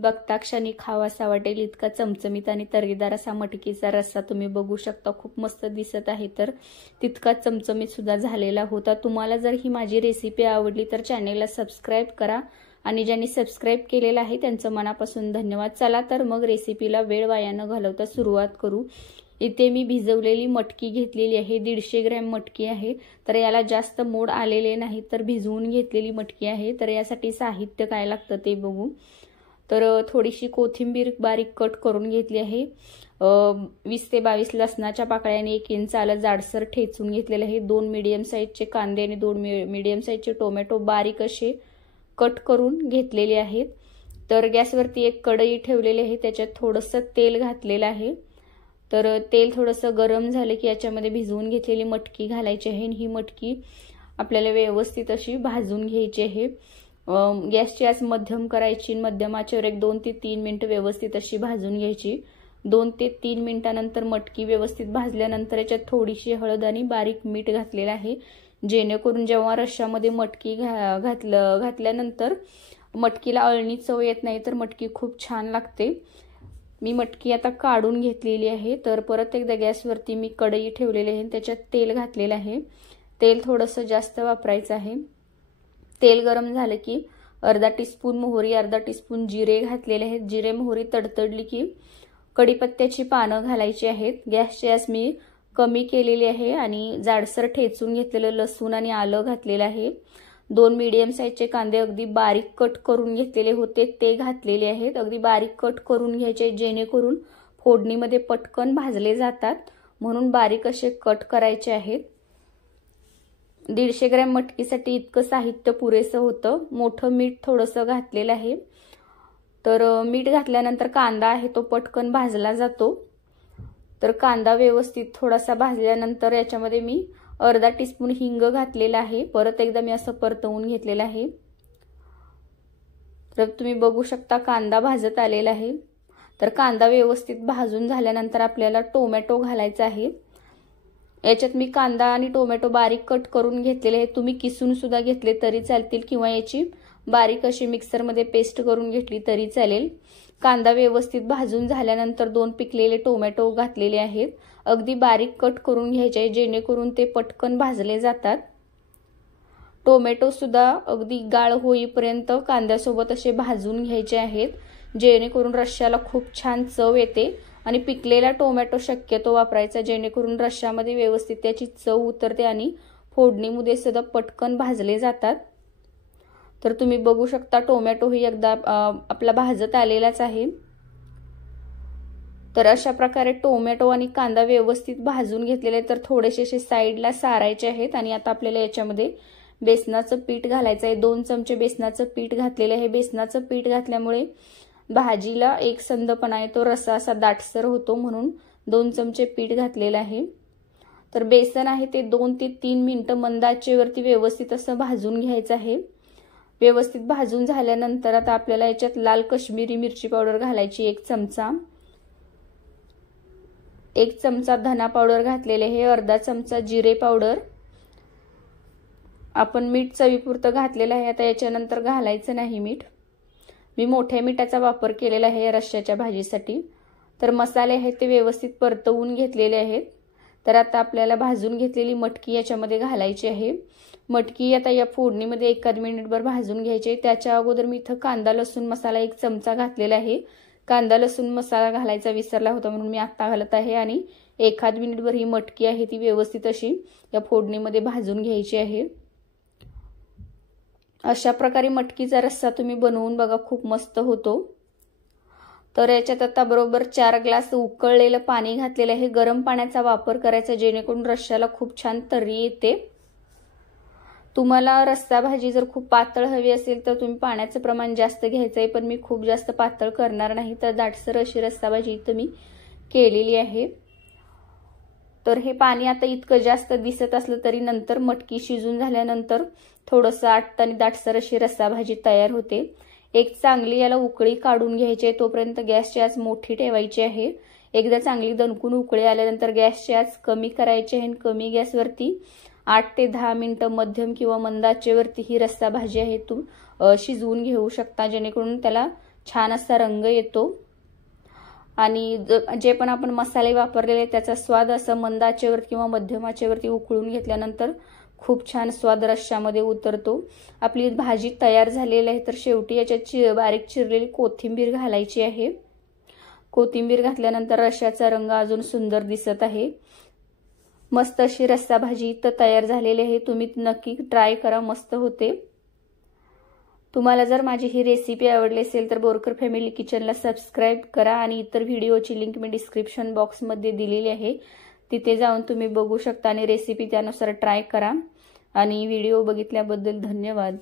बघता क्षणी खावासा वाटेल इतका चमचमीत आणि तर्रीदार असा मटकीचा रस्सा तुम्ही बघू शकता। खूप मस्त दिसत आहे, तर तितका चमचमीत सुद्धा झालेला होता। तुम्हाला जर ही माझी रेसिपी आवडली तर चॅनेलला सबस्क्राईब करा आणि ज्यांनी सबस्क्राईब केलेलं आहे त्यांचं मनापासून धन्यवाद। चला तर मग रेसिपीला वेळ वाया न घालवता सुरुवात करू। इथे मी भिजवलेली मटकी घेतलेली आहे, 150 ग्रॅम मटकी आहे। तर याला जास्त मोड आलेले नाही, तर भिजवून घेतलेली मटकी आहे। तर यासाठी साहित्य काय लागतं ते बघू। तर थोडीशी कोथिंबीर बारीक कट करून घेतली आहे। 20 ते 22 लसणाच्या पाकळ्या आणि 1 इंच आलं जाडसर ठेचून घेतलेले आहे। 2 मीडियम साईजचे कांदे आणि 2 मीडियम साईजचे टोमॅटो बारीक असे कट करून घेतलेले आहेत। तर गॅसवरती एक कढई ठेवलेली आहे, त्याच्यात थोडंसं तेल घातलेलं आहे। तर तेल थोडंसं गरम झाले की याच्यामध्ये भिजवून घेतलेली मटकी घालायची आहे। ही मटकी आपल्याला व्यवस्थित अशी भाजून घ्यायची आहे। गॅसची आच मध्यम करायची, मध्यम आचेवर 2 ते 3 मिनिटं व्यवस्थित अशी भाजून घ्यायची। 2 ते 3 मिनिटांनंतर मटकी व्यवस्थित भाजल्यानंतर याच्यात थोडीशी हळद आणि बारीक मीठ घातलेलं आहे, जेणेकरून जेव्हा रश्श्यामध्ये मटकी घातल्यानंतर मटकीला अळणी चव येत नाही, तर मटकी खूप छान लागते। मी मटकी आता काढून घेतलेली आहे। तर परत एकदा गॅसवरती मी कढई ठेवलेली आहे, त्याच्यात तेल घातलेलं आहे। तेल थोडंसं जास्त वापरायचं आहे। तेल गरम झालं की अर्धा टीस्पून मोहरी, अर्धा टीस्पून जिरे घातलेले आहेत। जिरे मोहरी तडतडली की कढीपत्त्याची पानं घालायची आहेत। गॅसची आच मी कमी केलेली आहे आणि जाडसर ठेचून घेतलेलं लसूण आणि आलं घातलेलं आहे। 2 मीडियम साईजचे कांदे अगदी बारीक कट करून घेतलेले होते ते घातलेले आहेत। अगदी बारीक कट करून घ्यायचे, जेणेकरून फोडणीमध्ये पटकन भाजले जातात, म्हणून बारीक असे कट करायचे आहेत। 150 ग्रॅम मटकीसाठी इतकं साहित्य पुरेसं होतं। मोठं मीठ थोडंसं घातलेलं आहे। तर मीठ घातल्यानंतर कांदा आहे तो पटकन भाजला जातो। तर कांदा व्यवस्थित थोडासा भाजल्यानंतर याच्यामध्ये मी अर्धा टीस्पून हिंग घातलेला आहे। परत एकदा मी असं परतवून घेतलेलं आहे। तर तुम्ही बघू शकता कांदा भाजत आलेला आहे। तर कांदा व्यवस्थित भाजून झाल्यानंतर आपल्याला टोमॅटो घालायचा आहे। याच्यात मी कांदा आणि टोमॅटो बारीक कट करून घेतलेले आहे। तुम्ही किसून सुद्धा घेतले तरी चालतील किंवा याची बारीक अशी मिक्सरमध्ये पेस्ट करून घेतली तरी चालेल। कांदा व्यवस्थित भाजून झाल्यानंतर 2 पिकलेले टोमॅटो घातलेले आहेत। अगदी बारीक कट करून घ्यायचे, जेणेकरून ते पटकन भाजले जातात। टोमॅटो सुद्धा अगदी गाळ होईपर्यंत कांद्यासोबत असे भाजून घ्यायचे आहेत, जेणेकरून रश्श्याला खूप छान चव येते। आणि पिकलेला टोमॅटो शक्यतो वापरायचा, जेणेकरून रश्श्यामध्ये व्यवस्थित त्याची चव उतरते आणि फोडणीमध्ये सुद्धा पटकन भाजले जातात। तर तुम्ही बघू शकता टोमॅटो ही एकदा आपला भाजत आलेलाच आहे। तर अशा प्रकारे टोमॅटो आणि कांदा व्यवस्थित भाजून घेतलेले, तर थोडेसे असे साईडला सारायचे आहेत। आणि आता आपल्याला याच्यामध्ये बेसनाचं पीठ घालायचं आहे। 2 चमचे बेसनाचं पीठ घातलेलं आहे। बेसनाचं पीठ घातल्यामुळे भाजीला एक संधपणा येतो, रस्सा असा दाटसर होतो, म्हणून 2 चमचे पीठ घातलेलं आहे। तर बेसन आहे ते 2 ते 3 मिनिटं मंद आचेवरती व्यवस्थित असं भाजून घ्यायचं आहे। व्यवस्थित भाजून झाल्यानंतर आता आपल्याला याच्यात लाल काश्मीरी मिरची पावडर घालायची 1 चमचा, 1 चमचा धना पावडर घातलेले आहे, अर्धा चमचा जिरे पावडर। आपण मीठ चवीपुरतं घातलेलं आहे। आता याच्यानंतर घालायचं नाही मीठ, मी मोठ्या मिठाचा वापर केलेला आहे रश्श्याच्या भाजीसाठी। तर मसाले आहेत ते व्यवस्थित परतवून घेतलेले आहेत। तर आता आपल्याला भाजून घेतलेली मटकी याच्यामध्ये घालायची आहे। मटकी आता या फोडणीमध्ये 1 मिनिटभर भाजून घ्यायची। त्याच्या अगोदर मी इथं कांदा लसूण मसाला 1 चमचा घातलेला आहे। कांदा लसूण मसाला घालायचा विसरला होता, म्हणून मी आता घालत आहे। आणि 1 मिनिटभर ही मटकी आहे ती व्यवस्थित अशी या फोडणीमध्ये भाजून घ्यायची आहे। अशा प्रकारे मटकीचा रस्सा तुम्ही बनवून बघा, खूप मस्त होतो। तर याच्यात आता बरोबर 4 ग्लास उकळलेलं पाणी घातलेलं आहे। गरम पाण्याचा वापर करायचा, जेणेकरून रश्श्याला खूप छान तर्री येते। तुम्हाला रस्सा भाजी जर खूप पातळ हवी असेल तर तुम्ही पाण्याचं प्रमाण जास्त घ्यायचं आहे, पण मी खूप जास्त पातळ करणार नाही। तर दाटसर अशी रस्सा भाजी इथं मी केलेली आहे। तर हे पाणी आता इतकं जास्त दिसत असलं तरी नंतर मटकी शिजून झाल्यानंतर थोडंसं आटतं आणि दाटसर अशी रस्सा भाजी तयार होते। एक चांगली याला उकळी काढून घ्यायची आहे, तोपर्यंत गॅसची आच मोठी ठेवायची आहे। एकदा चांगली दणकून उकळी आल्यानंतर गॅसची आच कमी करायची आहे आणि कमी गॅसवरती 8 ते 10 मिनिटं मध्यम किंवा मंद आचेवरती ही रस्सा भाजी आहे शिजवून घेऊ शकता, जेणेकरून त्याला छान असा रंग येतो आणि जे पण आपण मसाले वापरलेले त्याचा स्वाद असं मंद आचेवर किंवा मध्यम आचेवरती उकळून घेतल्यानंतर खूप छान स्वाद रश्श्यामध्ये उतरतो। आपली भाजी तयार झालेली आहे, तर शेवटी याच्यात बारीक चिरलेली कोथिंबीर घालायची आहे। कोथिंबीर घातल्यानंतर रश्श्याचा रंग अजून सुंदर दिसत आहे। मस्त अशी रस्सा भाजी तर तयार झालेली आहे, तुम्ही नक्की ट्राय करा, मस्त होते। तुम्हाला जर माझी ही रेसिपी आवडली असेल तर बोरकर फॅमिली किचनला सबस्क्राइब करा आणि इतर व्हिडिओची लिंक मी डिस्क्रिप्शन बॉक्समध्ये दिलेली आहे, तिथे जाऊन तुम्ही बघू शकता आणि रेसिपी त्यानुसार ट्राय करा। आणि व्हिडिओ बघितल्याबद्दल धन्यवाद।